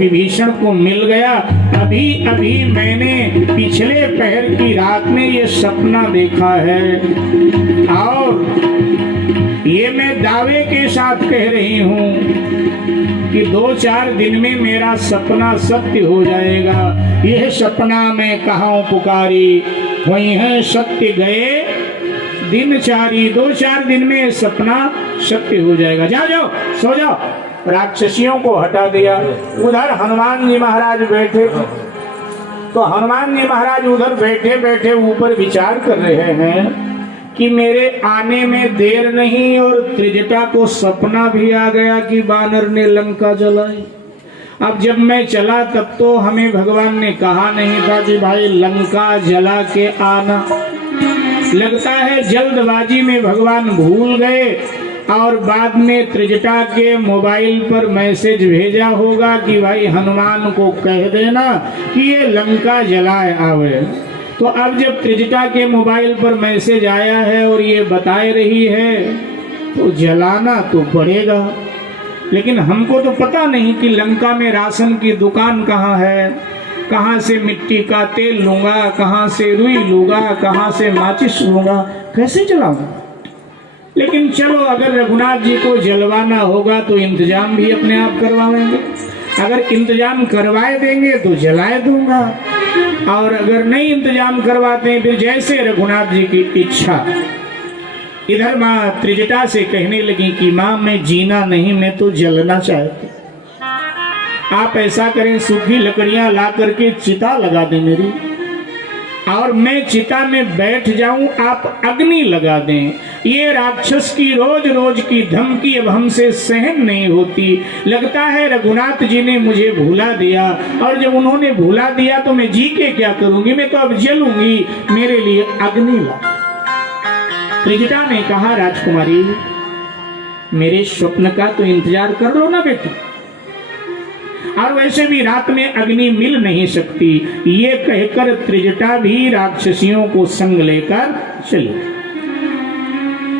विभीषण को मिल गया। अभी अभी मैंने पिछले पहर की रात में ये सपना देखा है और ये मैं दावे के साथ कह रही हूँ कि 2-4 दिन में मेरा सपना सत्य हो जाएगा। यह सपना मैं कहाँ पुकारी, वही है सत्य गए दिनचारी। 2-4 दिन में सपना सत्य हो जाएगा। जाओ जाओ सो जाओ। राक्षसियों को हटा दिया। उधर हनुमान जी महाराज बैठे थे, तो हनुमान जी महाराज उधर बैठे बैठे ऊपर विचार कर रहे हैं कि मेरे आने में देर नहीं और त्रिजटा को सपना भी आ गया कि बानर ने लंका जलाई। अब जब मैं चला तब तो हमें भगवान ने कहा नहीं था कि भाई लंका जला के आना। लगता है जल्दबाजी में भगवान भूल गए और बाद में त्रिजटा के मोबाइल पर मैसेज भेजा होगा कि भाई हनुमान को कह देना कि ये लंका जलाए आवे। तो अब जब त्रिजटा के मोबाइल पर मैसेज आया है और ये बताए रही है तो जलाना तो पड़ेगा। लेकिन हमको तो पता नहीं कि लंका में राशन की दुकान कहाँ है, कहाँ से मिट्टी का तेल लूंगा, कहाँ से रुई लूंगा, कहाँ से माचिस लूंगा, कैसे जलाऊंगा। लेकिन चलो अगर रघुनाथ जी को जलवाना होगा तो इंतजाम भी अपने आप करवाएंगे। अगर इंतजाम करवाए देंगे तो जलाए दूंगा और अगर नहीं इंतजाम करवाते हैं फिर जैसे रघुनाथ जी की इच्छा। इधर माँ त्रिजटा से कहने लगी कि माँ मैं जीना नहीं, मैं तो जलना चाहती। आप ऐसा करें सूखी लकड़ियां ला करके चिता लगा दें मेरी और मैं चिता में बैठ जाऊं, आप अग्नि लगा दें। ये राक्षस की रोज रोज की धमकी अब हमसे सहन नहीं होती। लगता है रघुनाथ जी ने मुझे भुला दिया और जब उन्होंने भुला दिया तो मैं जी के क्या करूंगी, मैं तो अब जलूंगी, मेरे लिए अग्नि ला। त्रिजटा ने कहा राजकुमारी मेरे स्वप्न का तो इंतजार कर लो ना बेटी, और वैसे भी रात में अग्नि मिल नहीं सकती। ये कहकर त्रिजटा भी राक्षसियों को संग लेकर चली।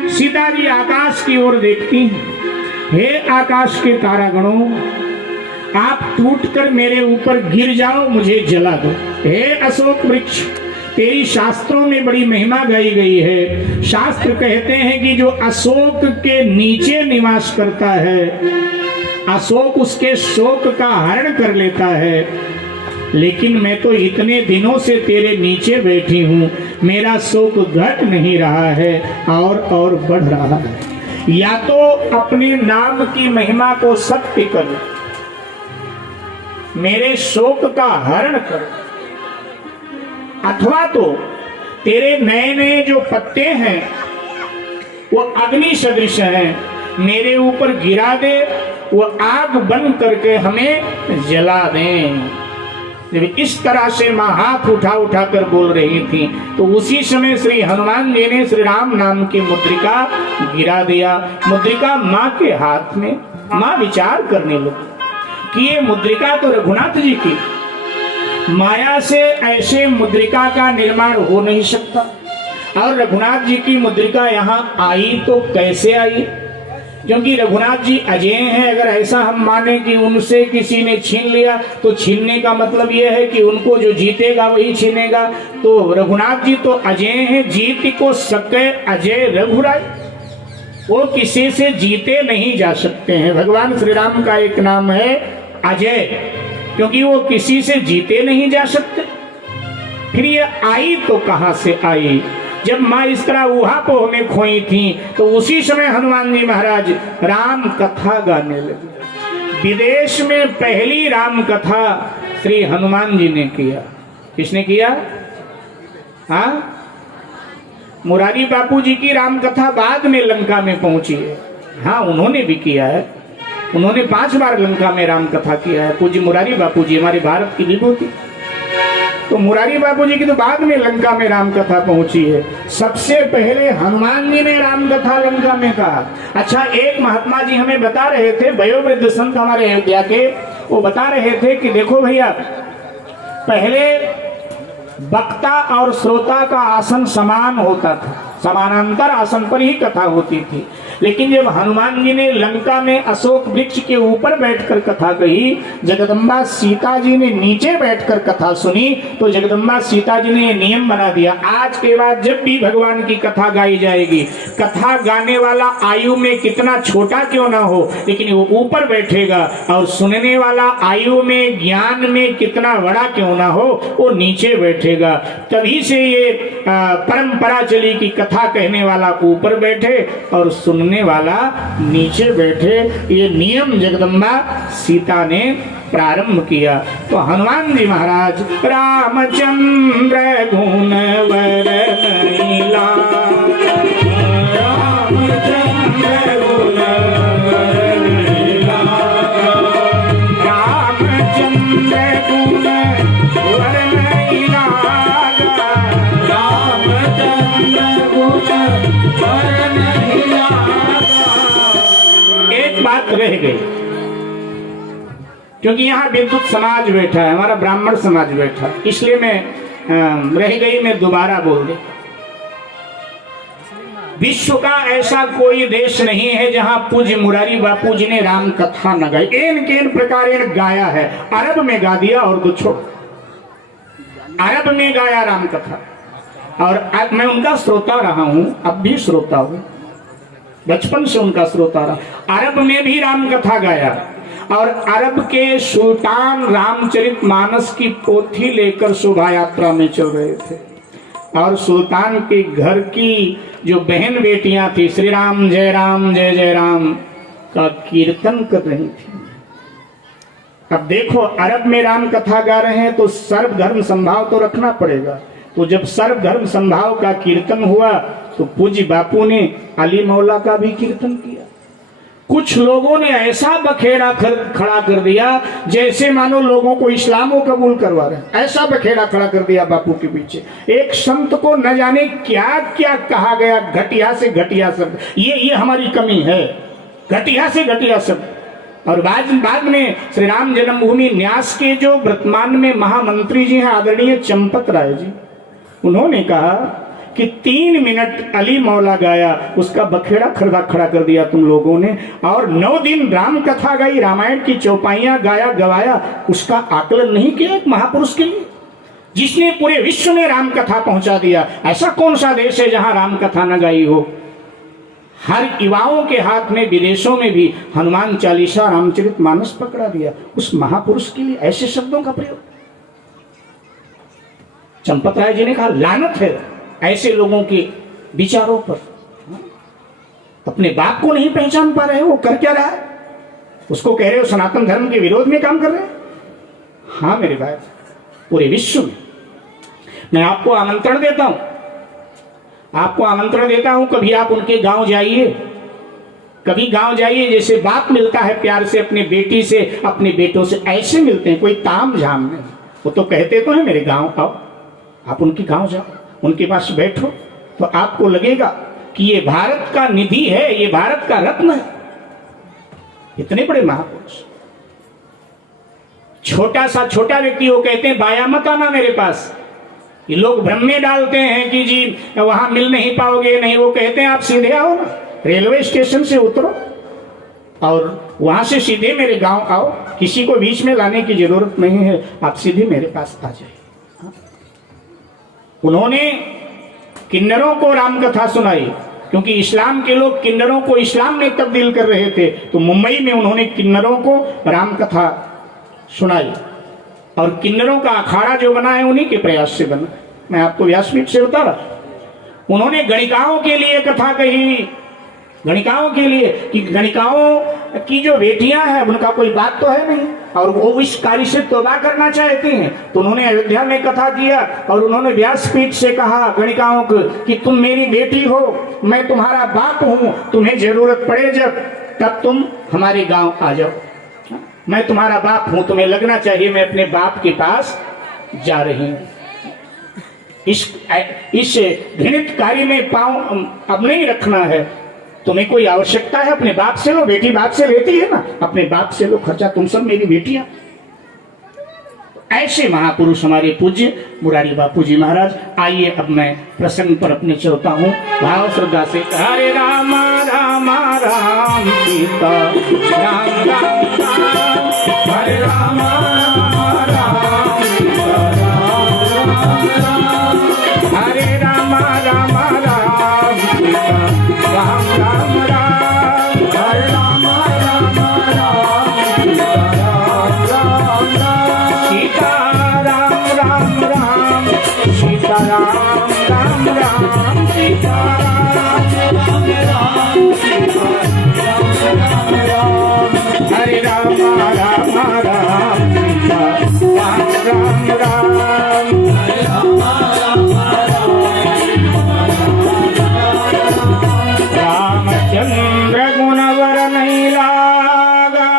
सीता जी आकाश की ओर देखती, हे आकाश के तारागणों आप टूटकर मेरे ऊपर गिर जाओ, मुझे जला दो। हे अशोक वृक्ष तेरी शास्त्रों में बड़ी महिमा गाई गई है। शास्त्र कहते हैं कि जो अशोक के नीचे निवास करता है अशोक उसके शोक का हरण कर लेता है। लेकिन मैं तो इतने दिनों से तेरे नीचे बैठी हूँ, मेरा शोक घट नहीं रहा है और बढ़ रहा है। या तो अपने नाम की महिमा को सत्य कर, मेरे शोक का हरण कर, अथवा तो तेरे नए नए जो पत्ते हैं वो अग्नि सदृश हैं, मेरे ऊपर गिरा दे, वो आग बन करके हमें जला दें। जब इस तरह से माँ हाथ उठा उठा कर बोल रही थी तो उसी समय श्री हनुमान जी ने श्री राम नाम की मुद्रिका गिरा दिया। मुद्रिका माँ के हाथ में। माँ विचार करने लगी कि ये मुद्रिका तो रघुनाथ जी की, माया से ऐसे मुद्रिका का निर्माण हो नहीं सकता। और रघुनाथ जी की मुद्रिका यहाँ आई तो कैसे आई, क्योंकि रघुनाथ जी अजय हैं। अगर ऐसा हम माने कि उनसे किसी ने छीन लिया तो छीनने का मतलब यह है कि उनको जो जीतेगा वही छीनेगा। तो रघुनाथ जी तो अजय हैं, जीत को सके अजय रघुराय, वो किसी से जीते नहीं जा सकते हैं। भगवान श्री राम का एक नाम है अजय, क्योंकि वो किसी से जीते नहीं जा सकते। फिर ये आई तो कहां से आई। जब माँ इस तरह ऊहापोह में खोई थी तो उसी समय हनुमान जी महाराज राम कथा गाने लगे। विदेश में पहली राम कथा श्री हनुमान जी ने किया। किसने किया? हाँ, मुरारी बापू जी की राम कथा बाद में लंका में पहुंची है। हाँ, उन्होंने भी किया है। उन्होंने 5 बार लंका में राम कथा किया है। पूज्य मुरारी बापू जी हमारे भारत की विभूति। तो मुरारी बापू जी की तो बाद में लंका में राम कथा पहुंची है। सबसे पहले हनुमान जी ने राम कथा लंका में कहा। अच्छा, एक महात्मा जी हमें बता रहे थे, वयोवृद्ध संत हमारे अयोध्या के, वो बता रहे थे कि देखो भैया, पहले वक्ता और श्रोता का आसन समान होता था, समानांतर आसन पर ही कथा होती थी। लेकिन जब हनुमान जी ने लंका में अशोक वृक्ष के ऊपर बैठकर कथा कही, जगदम्बा सीता जी ने नीचे बैठकर कथा सुनी, तो जगदम्बा सीता जी ने नियम बना दिया, आज के बाद जब भी भगवान की कथा गाई जाएगी, कथा गाने वाला आयु में कितना छोटा क्यों ना हो, लेकिन वो ऊपर बैठेगा, और सुनने वाला आयु में ज्ञान में कितना बड़ा क्यों ना हो, वो नीचे बैठेगा। तभी से ये परंपरा चली कि कथा कहने वाला ऊपर बैठे और सुनने वाला नीचे बैठे। ये नियम जगदम्बा सीता ने प्रारंभ किया। तो हनुमान जी महाराज रामचंद्र गुण वरनई लागा, रामचंद्र गुण वरनई लागा, रामचंद्र गुण वरनई लागा, रामचंद्र गुण वरनई लागा। एक बात रह गई, क्योंकि यहाँ विद्युत समाज बैठा है, हमारा ब्राह्मण समाज बैठा, इसलिए मैं रह गई, मैं दोबारा बोल दे। विश्व का ऐसा कोई देश नहीं है जहां पूज्य मुरारी बापू जी ने राम कथा न गाई। एन केन प्रकार गाया है, अरब में गा दिया और कुछ, अरब में गाया राम कथा, और मैं उनका श्रोता रहा हूं, अब भी श्रोता हूं, बचपन से उनका श्रोता रहा। अरब में भी राम कथा गाया, और अरब के सुल्तान रामचरितमानस की पोथी लेकर शोभा यात्रा में चल रहे थे, और सुल्तान के घर की जो बहन बेटियां थी श्री राम जय जय राम का कीर्तन कर रही थी। अब देखो, अरब में राम कथा गा रहे हैं तो सर्वधर्म संभाव तो रखना पड़ेगा। तो जब सर्वधर्म संभाव का कीर्तन हुआ तो पूज्य बापू ने अली मौला का भी कीर्तन किया। कुछ लोगों ने ऐसा बखेड़ा खड़ा कर दिया जैसे मानो लोगों को इस्लाम को कबूल करवा रहे हैं, ऐसा बखेड़ा खड़ा कर दिया बापू के पीछे। एक संत को न जाने क्या क्या कहा गया, घटिया से घटिया शब्द, ये हमारी कमी है, घटिया से घटिया शब्द। और बाद में श्री राम जन्मभूमि न्यास के जो वर्तमान में महामंत्री जी हैं आदरणीय चंपत राय जी, उन्होंने कहा कि 3 मिनट अली मौला गाया, उसका बखेड़ा खड़ा कर दिया तुम लोगों ने, और 9 दिन राम कथा गाई, रामायण की चौपाइयां गाया गवाया, उसका आकलन नहीं किया एक महापुरुष के लिए जिसने पूरे विश्व में राम कथा पहुंचा दिया। ऐसा कौन सा देश है जहां राम कथा न गाई हो? हर युवाओं के हाथ में विदेशों में भी हनुमान चालीसा रामचरितमानस पकड़ा दिया, उस महापुरुष के लिए ऐसे शब्दों का प्रयोग। चंपत राय जी ने कहा लानत है ऐसे लोगों के विचारों पर। अपने बाप को नहीं पहचान पा रहे, वो कर क्या रहा है? उसको कह रहे हो सनातन धर्म के विरोध में काम कर रहे हैं। हाँ मेरे भाई, पूरे विश्व में मैं आपको आमंत्रण देता हूं, आपको आमंत्रण देता हूं, कभी आप उनके गांव जाइए, कभी गांव जाइए, जैसे बाप मिलता है प्यार से अपने बेटी से, अपने बेटों से, ऐसे मिलते हैं, कोई ताम झाम नहीं। वो तो कहते तो है मेरे गांव आओ, आप उनके गांव जाओ, उनके पास बैठो, तो आपको लगेगा कि ये भारत का निधि है, ये भारत का रत्न है। इतने बड़े महापुरुष, छोटा व्यक्ति वो कहते हैं बाया मत आना मेरे पास। ये लोग भ्रम में डालते हैं कि जी वहां मिल नहीं पाओगे, नहीं, वो कहते हैं आप सीधे आओ ना, रेलवे स्टेशन से उतरो और वहां से सीधे मेरे गांव आओ, किसी को बीच में लाने की जरूरत नहीं है, आप सीधे मेरे पास आ जाइए। उन्होंने किन्नरों को राम कथा सुनाई, क्योंकि इस्लाम के लोग किन्नरों को इस्लाम में तब्दील कर रहे थे, तो मुंबई में उन्होंने किन्नरों को राम कथा सुनाई, और किन्नरों का अखाड़ा जो बना है उन्हीं के प्रयास से बना। मैं आपको व्यासपीठ से बता रहा। उन्होंने गणिकाओं के लिए कथा कही, गणिकाओं के लिए, कि गणिकाओं की जो बेटियां हैं उनका कोई बात तो है नहीं, और वो इस कार्य से तौबा करना चाहती हैं, तो उन्होंने अयोध्या में कथा किया, और उन्होंने व्यासपीठ से कहा गणिकाओं को कि तुम मेरी बेटी हो, मैं तुम्हारा बाप हूं, तुम्हें जरूरत पड़े जब तब तुम हमारे गांव आ जाओ, मैं तुम्हारा बाप हूं, तुम्हें लगना चाहिए मैं अपने बाप के पास जा रही हूं। इस घृणित कार्य में पांव अब नहीं रखना है, तुम्हें कोई आवश्यकता है अपने बाप से लो, बेटी बाप से लेती है ना, अपने बाप से लो खर्चा, तुम सब मेरी बेटियां। ऐसे महापुरुष हमारे पूज्य मुरारी बापू जी महाराज। आइए अब मैं प्रसंग पर अपने चलता हूँ भाव श्रद्धा से। हरे राम राम राम सीता राम राम राम, हरे राम राम राम सीता राम राम राम, हरे राम राम राम सीता राम राम राम, हरे राम राम राम सीता राम राम राम, सीता राम राम राम, सीता राम राम राम, सीता राम राम राम, हरे राम राम राम सीता राम राम राम, हरे राम राम राम, रामचंद्र गुणवर नहीं लागा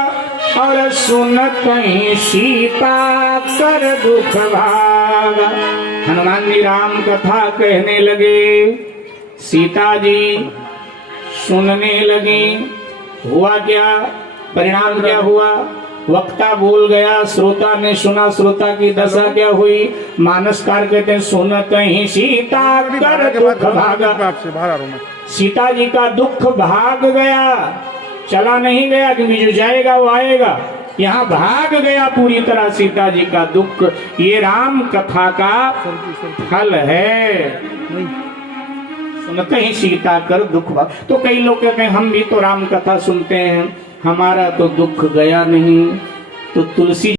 और सुनत ही सीता कर दुख भागा। हनुमान जी राम कथा कहने लगे, सीता जी सुनने लगी। हुआ क्या, परिणाम क्या हुआ? वक्ता बोल गया, श्रोता ने सुना, श्रोता की दशा क्या हुई? मानसकार कहते हैं सुनत ही सीता कर दुख भागा। सीता जी का दुख भाग गया, चला नहीं गया क्योंकि जो जाएगा वो आएगा, यहाँ भाग गया पूरी तरह सीता जी का दुख। ये राम कथा का फल है। सुनते ही सीता कर दुख भाग। तो कई लोग कहते हैं हम भी तो राम कथा सुनते हैं, हमारा तो दुख गया नहीं। तो तुलसी